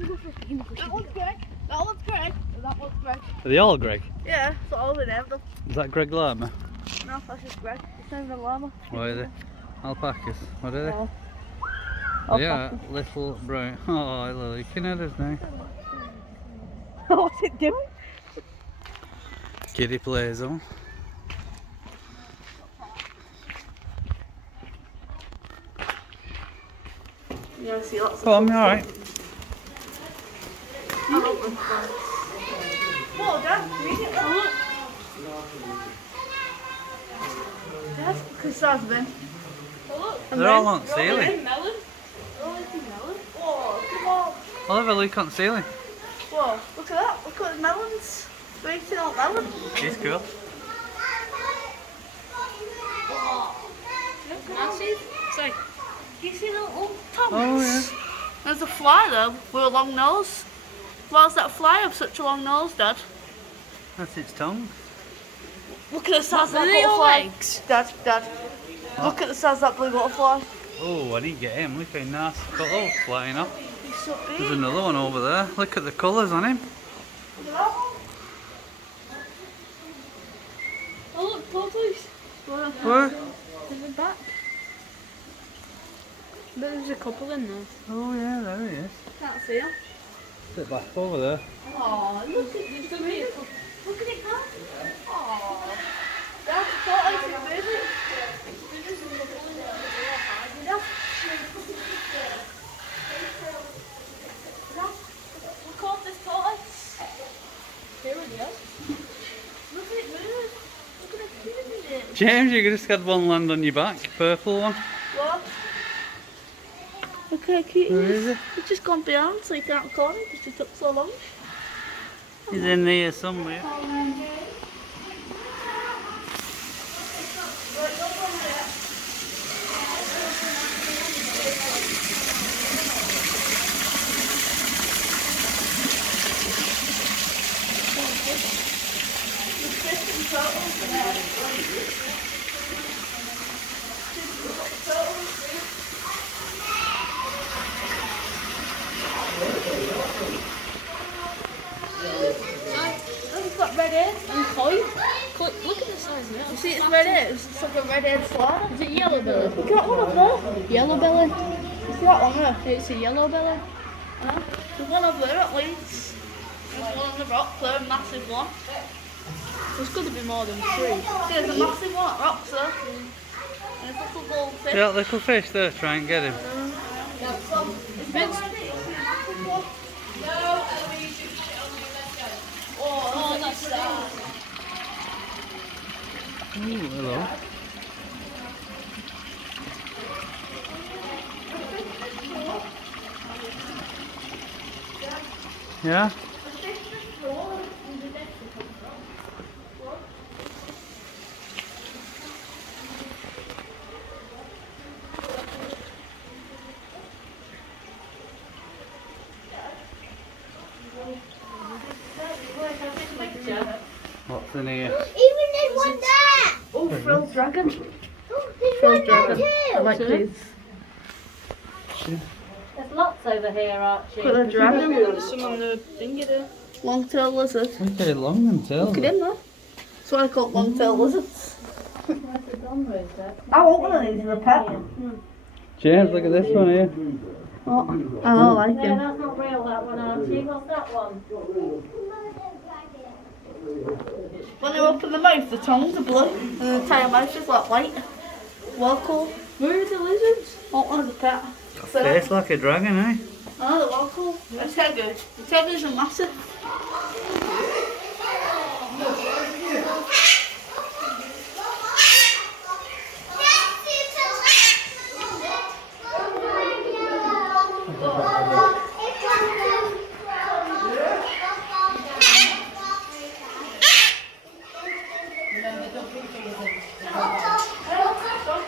That one's Greg. That one's Greg. That one's Greg. Are they all Greg? Yeah, that's what all we named them. Is that Greg Llama? No, that's just Greg. It's not even a llama. What are they? Alpacas. What are they? Oh. Yeah, little brown. Oh, Lily, can I just now? What's it doing? Kiddie plays on. Yeah, I see lots of. Oh, I'm alright. Whoa, Dad, read it. Oh, look. Dad, because that's been. Oh, look. They're all on ceiling. Melon. Oh, it's a melon. Whoa, come on. Oliver, look on ceiling. Whoa, look at that. Look at the melons. They're eating all melon. She's cool. Sorry. You see the little tongues? Oh, yeah. There's a fly there with a long nose. Why does that fly have such a long nose, Dad? That's its tongue. Look at the size of that butterfly. Dad. Look at the size of that blue butterfly. Oh, I need to get him. Look how nice colours flying up. He's so big. There's another one over there. Look at the colours on him. Look at that one. Oh, look, tortoise. Where? In the back. There's a couple in there. Oh yeah, there he is. Can't see him. Sit back over there. Oh, look at this. Look at it go. Oh. That's the tortoise is moving. Look at this tortoise. Here it is. Look at it move. Look at it moving. James, you just had one land on your back. Purple one. What? Look how cute he Where is. is he? He's just gone behind so you can't call him because he took so long. He's in there somewhere. It's got red hair and koi. Look at the size of it. You see it's red hair? It's like a red-haired slider. Is it yellow belly? Look at that one up there. Yellow belly? You see that one there? It's a yellow belly. There's one over there at least. There's one on the rock there, a massive one. There's got to be more than 3. There's a massive one at rocks there. And a little goldfish. Yeah, little fish there, try and get him. Oh, that's that. Ooh, hello. Yeah? What's in here? Even there's one there. Oh, frilled dragon. Oh, there's Frilled one there dragon. I too. like these. There's lots over here, Archie. Look at the dragon. There's some on the thingy there. Long-tailed lizard. Okay, long and tail. Look at him there. That's why I call it long-tailed lizards. I want one of these as a pet. James, look at this one here. Oh, I like No, him. that's not real, that one, Archie. What's that one? When they're up in the mouth, the tongues are blue, and the entire mouth is like white. Well cool. Where are the lizards? I want one as a pet. Face like a dragon, eh? I know, they're well cool. The tigers. The tigers are massive.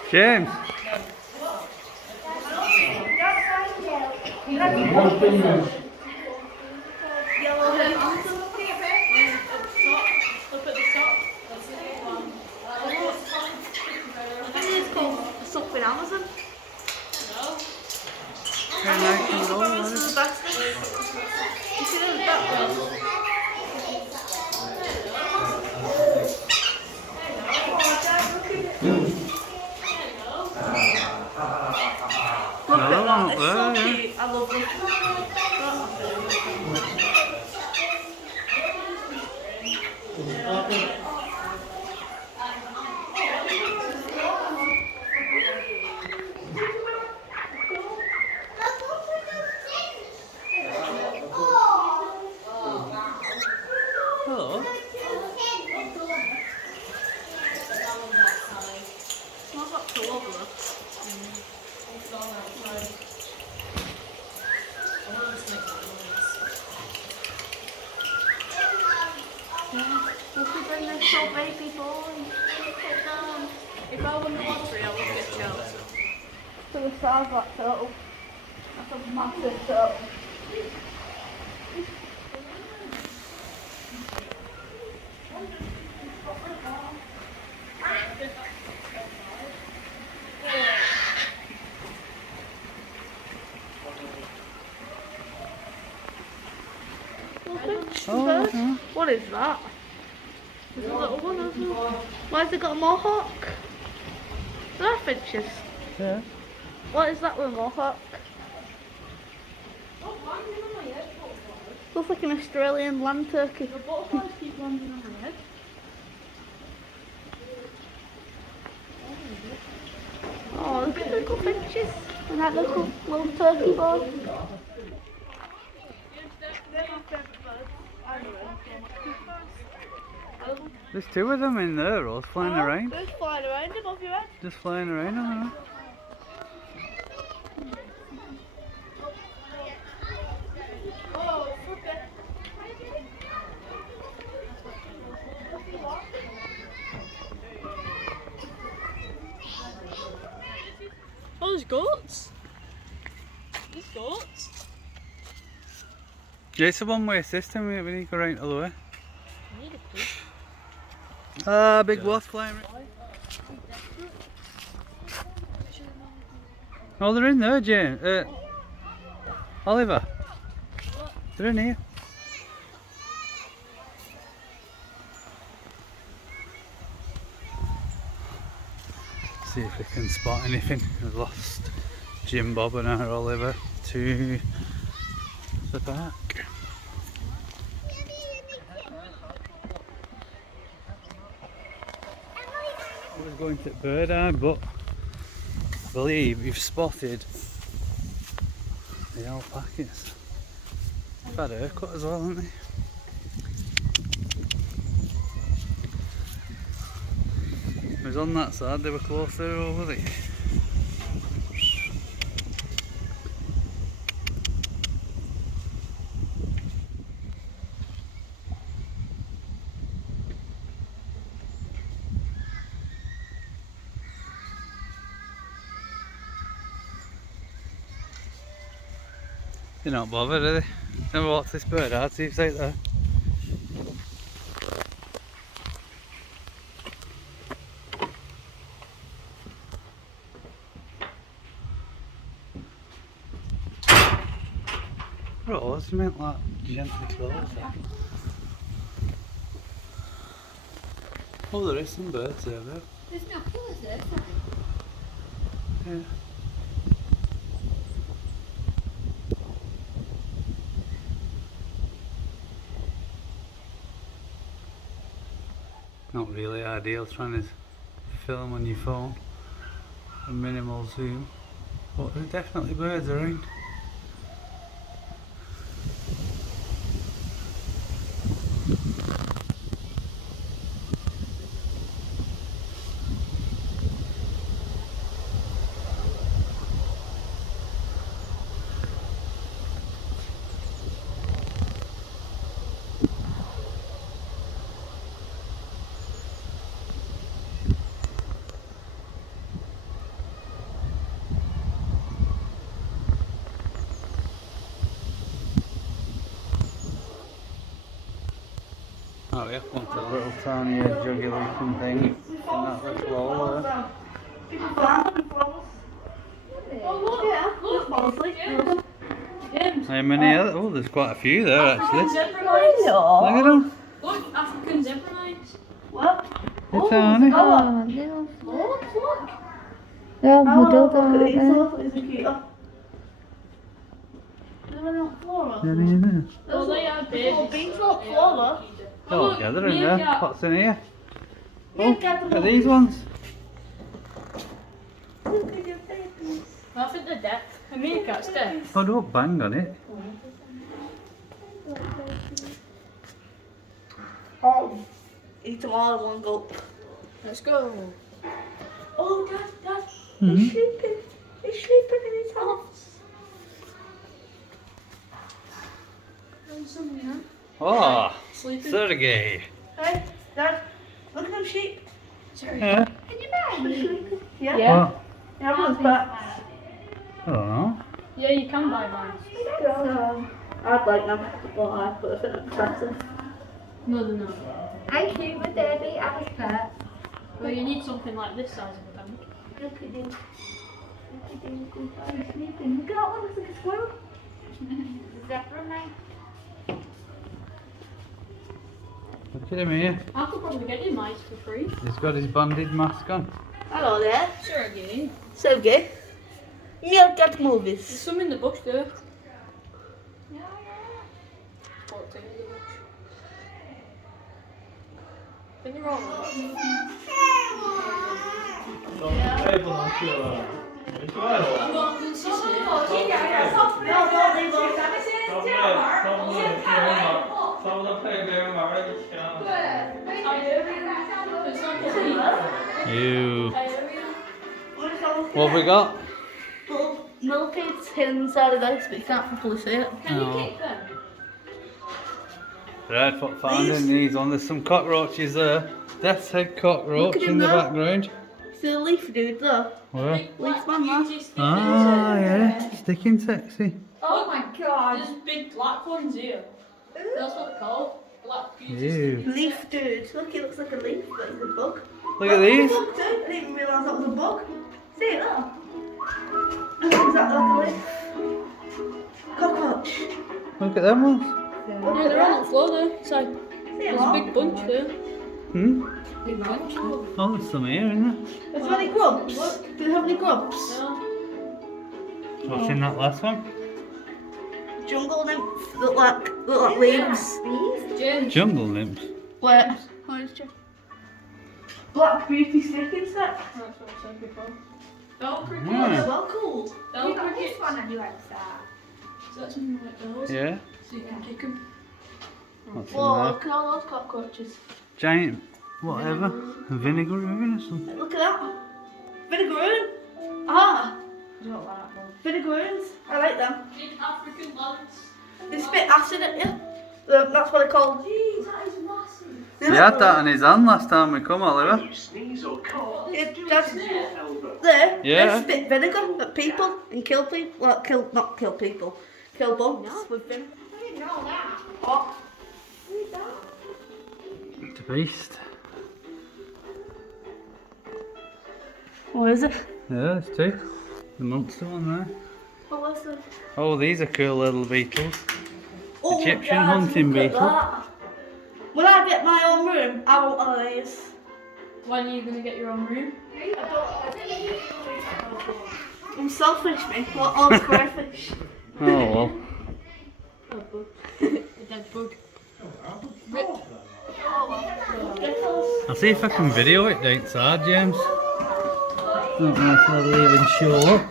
James. Very nice and low, isn't it? Look Another at one up that, there, it's so yeah. cute. I love them. Hello. Smells like clover. Look at them, they're so baby boys. Look at them. If I won the lottery, I would get Chelsea. To the size like turtle. That's a massive turtle. Oh, yeah. What is that? There's a little one as well. Why has it got a mohawk? They're finches. Yeah. What is that with a mohawk? Looks like an Australian land turkey. The butterflies keep landing on my head. Oh, look at the little finches. And that little turkey boy. There's two of them in there, Rose, flying around. Just flying around above your head. Just flying around, I don't know. Oh, there's goats. There's goats. Yeah, it's a one-way system, we need to go around all the way. I need a pig. Ah, big wasp flying around. Oh, they're in there, Jane. Oliver. They're in here. See if we can spot anything. We've lost Jim, Bob and our Oliver to the back. I was going to bird eye, but I believe you've spotted the alpacas. They've had a haircut as well, haven't they? It was on that side, they were closer over there. They're not bothered, are they? Never watched this bird out, see if it's out there. Rose, you meant like gently closer. Oh, there is some birds there though. There's no colours there, Yeah. Not really ideal trying to film on your phone and minimal zoom, but there's definitely birds around. Oh yeah, want a little tiny juggy looking thing in that little hole there. Oh, look, yeah. Look, honestly. James. How many other? Oh, there's quite a few there actually. Zebra mice. Look at them. Look, African zebra mice. What? They're tiny. Oh, Look. yeah, look at these. These are cute. They're not flora. Yeah, they're in there. Oh, they are big. Oh, bees not flora. Oh, yeah, they're in there. meerkat. What's in here? Oh, Meerkat look at these ones. Look at your babies. I think they're dead. A meerkat's dead. Oh, don't bang on it. Oh, eat them all in one gulp. Let's go. Oh, Dad, Mhm. he's sleeping. He's sleeping in his house. Oh, Sleeping. Sergey. Hey, Dad, look at them sheep. Yeah. Can you buy them? Yeah. Yeah. Yeah, everyone's back. I don't know. Yeah, you can buy mine. I'd like them, but I think they're expensive. No, they're not. I keep a baby as a pet. Well, you need something like this size of a tank. Look at him. Look at him. Oh, he's sleeping. Look at that one, looks like a squirrel. Zebra mate. Look at him here. I could probably get you mice for free. He's got his banded mask on. Hello there. Sure, again. So good. Meerkat There's movies. some in the bush there. Yeah. Oh, it's in the bush. I think they're all You. What have we got? Millipedes hidden inside of those, but you can't properly see it. Can you No. kick them? Right, what finding these on? There's some cockroaches there. Death's head cockroach Look at him in the there. background. See the leaf dude there? Where? Leaf man there. Ah, yeah. Sticking sexy. Oh my god. There's big black ones here. That's what they're called. Black beauty. Ew. Leaf dude. Look, he looks like a leaf, but he's a bug. Look at these. Bug dude. I didn't even realise that was a bug. See it there? Looks exactly like a leaf. Cockroach. Look at them ones. Yeah, they're all on the floor there. It's like, See there's it a big bunch there. Hmm? Big bunch. Oh, there's some here, isn't there? Is there any grubs? Do they have any grubs? No. What's in that last one? Jungle nymph. Look like leaves. James. Jungle nymphs. Where? Where's Jack? Black beauty stick insect. That's what I said before. Bell cricket. Yeah. They're well cool. Bell cricket. This one on your website. Is that something like those? Yeah. So you can kick them. What's in Whoa, there? look at all those cockroaches. Giant, whatever. Vinegar even or something. Look at that. Vinegaroon. Ah, I don't like them. vinegaroons. I like them. Big African lads. They spit acid at you. That's what they're called. Jeez, that is massive. He had that on his hand last time we come, Oliver. Yeah, that's there. Yeah. They spit vinegar at people and kill people. Well, not kill people. Kill bugs with vinegar. I didn't know that. What? Who's that? It's a beast. What is it? Yeah, there's two. The monster one there. What was it? Oh, these are cool little beetles. Oh, Egyptian Dad, hunting look at beetle. that. When I get my own room, I want one of these. When are you going to get your own room? I'm selfish, me. What all square fish? Oh well. A bug. A dead bug. Rip. I'll see if I can video it outside, James. Don't know if that'll even show up.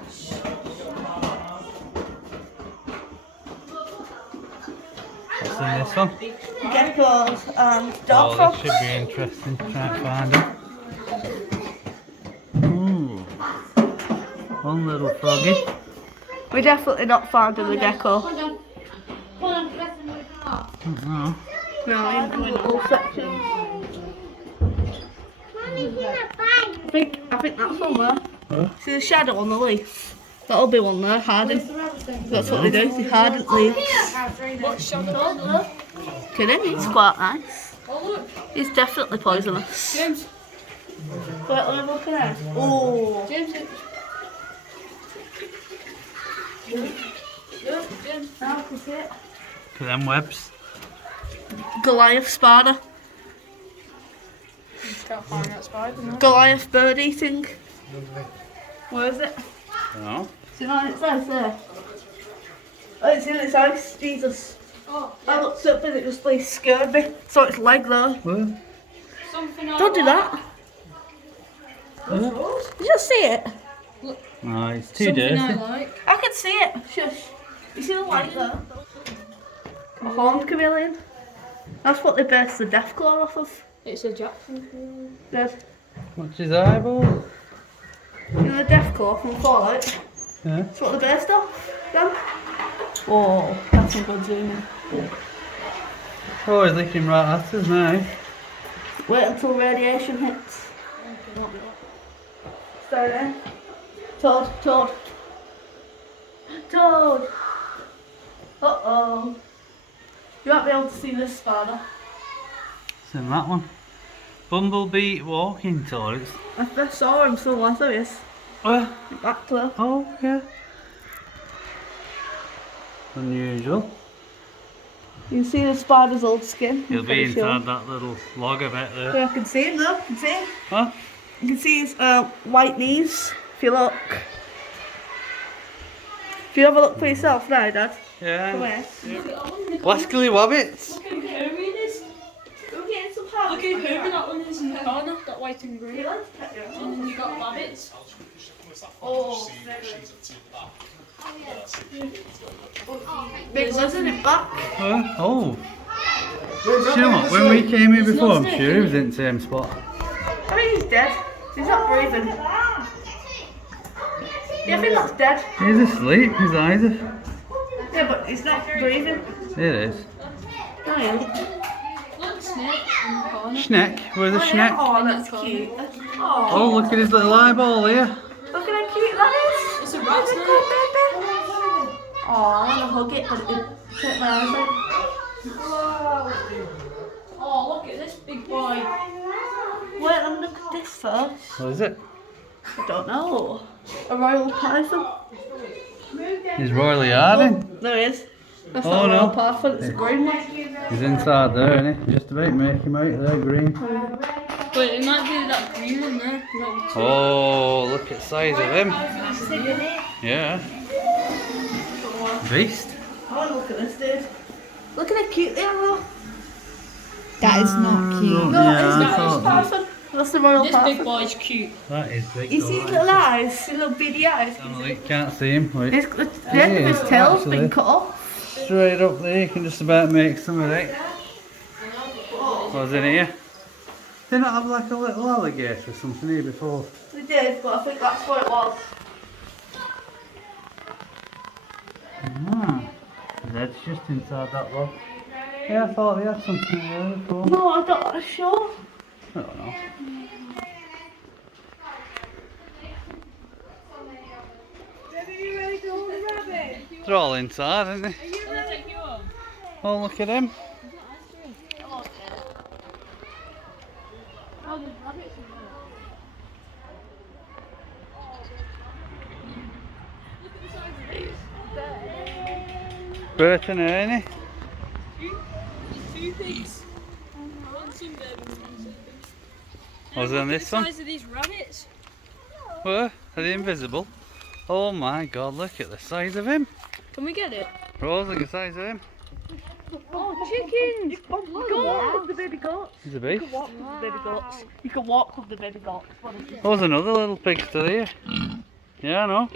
What's in this one? Geckos and Oh, dog this frogs. should be interesting. Try and find them. Ooh. One little froggy. We're definitely not finding the gecko. Hold on. Hold on, press them with heart. I don't know. No, in the whole section. Mommy's in a bag. I think that's one there. Huh? See the shadow on the leaf? That'll be one there, hardened. That's what they do, they harden leaves. What shadow on there? Look at him, he's quite nice. Oh look. He's definitely poisonous. James. Wait, let me look at him. Oh. James. Good, good. Now I can see it. Look at them webs. Goliath spider. Just can't find that spider now. Goliath bird eating. Where is it? Oh. Is it on its eyes there? Oh, it's in its eyes. Jesus. Oh, I looked up and it just like scared me. So its leg there. Where? something I Don't do like. that. Did you just see it? No, it's too Something dirty. I like. I can see it. Shush. You see the light there? A horned chameleon. That's what they based the death claw off of. It's a Jackson. Good. What's his eyeball? You know the death claw from Fallout? Yeah. That's what they based off. Them. Oh, that's a good zoom in. Oh, he's looking right at us now. Wait until radiation hits. Stay there. Toad, Toad. Toad! Uh-oh. You won't be able to see this spider. It's in that one. Bumblebee walking towards. I saw him somewhere, there he is. Where? Back to her. Oh, yeah. Unusual. You can see the spider's old skin. He'll I'm be pretty sure. inside that little log a bit there. Yeah, I can see him though. I can see him. Huh? You can see his white knees. If you look. If you have a look for yourself now, Dad. Come Yeah. here. Wascally wabbits. Look how hairy it is. Go get some help. Look how hairy that one is in the corner, that white and grey. You like to pet your And then you got rabbits. Oh, big lizard in back. Oh. Do you know what? When we came here before, I'm sure he was in the same spot. I think he's dead. He's not breathing. Yeah, I think that's dead. He's asleep, his eyes are. Yeah, but he's not breathing. It is. Oh, yeah. Look, snake in the corner. Schneck. Where's the schneck? Oh, that's cute. Oh, Oh, look at his little eyeball here. look at how cute that is. It's a rat That's a snake. good baby. Oh, I want to hug it, but it took my eyes out. Oh, look at this big boy. Wait, let me look at this first. What is it? I don't know. A royal python. He's royally harding. There he is. That's Oh, not a royal no. python, it's a green one. He's inside there, isn't he? Just about make him out there, green. Wait, it might be that green one there. Not the Oh, look at the size of him. Yeah. Beast. I want to look at this dude. Look at how cute they are though. That is not cute. No, Yeah, it's I not thought a python. That's the royal This big python. boy's cute. that is big. You see his little eyes, his little beady eyes. You can't see him. Wait. The end of his tail's been cut off. Straight up there, you can just about make some of it. What's in here? Did not have like a little alligator or something here before? We did, but I think that's what it was. Ah, that's just inside that log. Yeah, I thought they had something there before. No, I'm not sure. I don't know. They're all inside, aren't they? Can I take you home? Oh, look at him. Oh, there's rabbits in there. Bert and Ernie. Two pigs. One sunbird and one sunfish. Was it on this one? The size of these rabbits. Where? Are they invisible? Oh my god, look at the size of him. Can we get it? Rose, look at the size of him. Oh, chickens! Goats with the baby goats. He's a You beast. can walk with the baby goats. You can walk with the baby goats. What is this? Oh, there's another little pig still here. Yeah, I know.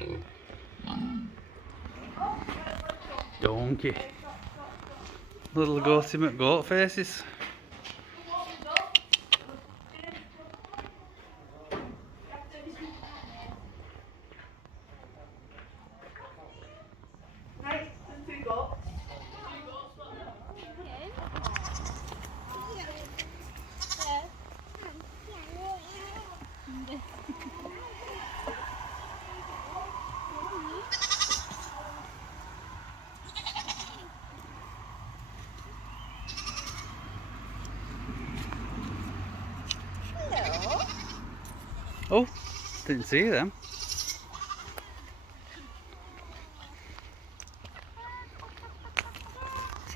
Donkey. Little goaty McGoat faces. Right, there's two goats. Oh, didn't see them.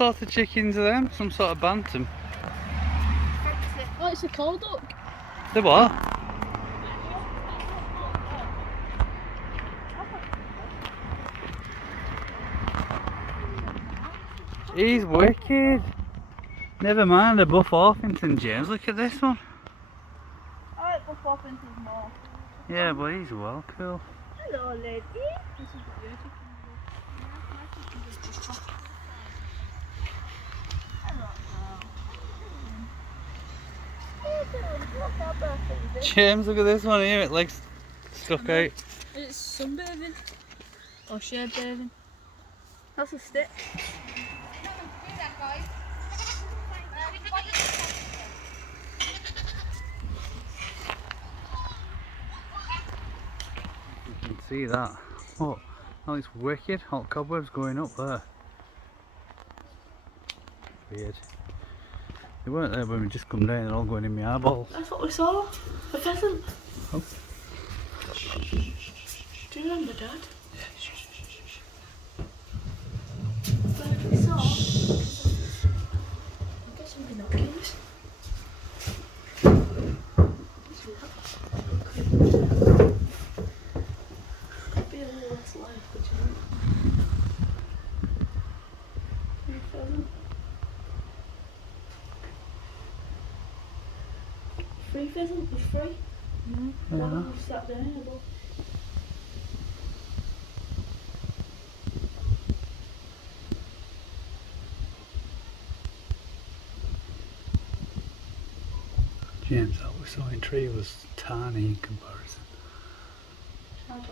sort of chickens are them? Some sort of bantam? Oh, it's a coal duck. The what? He's wicked. Never mind the Buff Orpington, James. Look at this one. I like Buff Orpington more. Yeah, but he's well cool. Hello, lady. This is what you're James, look at this one here. It legs stuck out. It's sunbathing. Or shade bathing. That's a stick. You can see that. Oh, that looks wicked. Hot cobwebs going up there. Weird. They weren't there when we just come down. They're all going in my eyeballs. That's what we saw. A pheasant. Oh. Do you remember, Dad? Where we saw? I've got some binoculars. Could be a little less light, but you know. Pheasant. Free pheasant was free. Yeah. One of them sat down above. James, that we saw in tree was tiny in comparison. I don't know.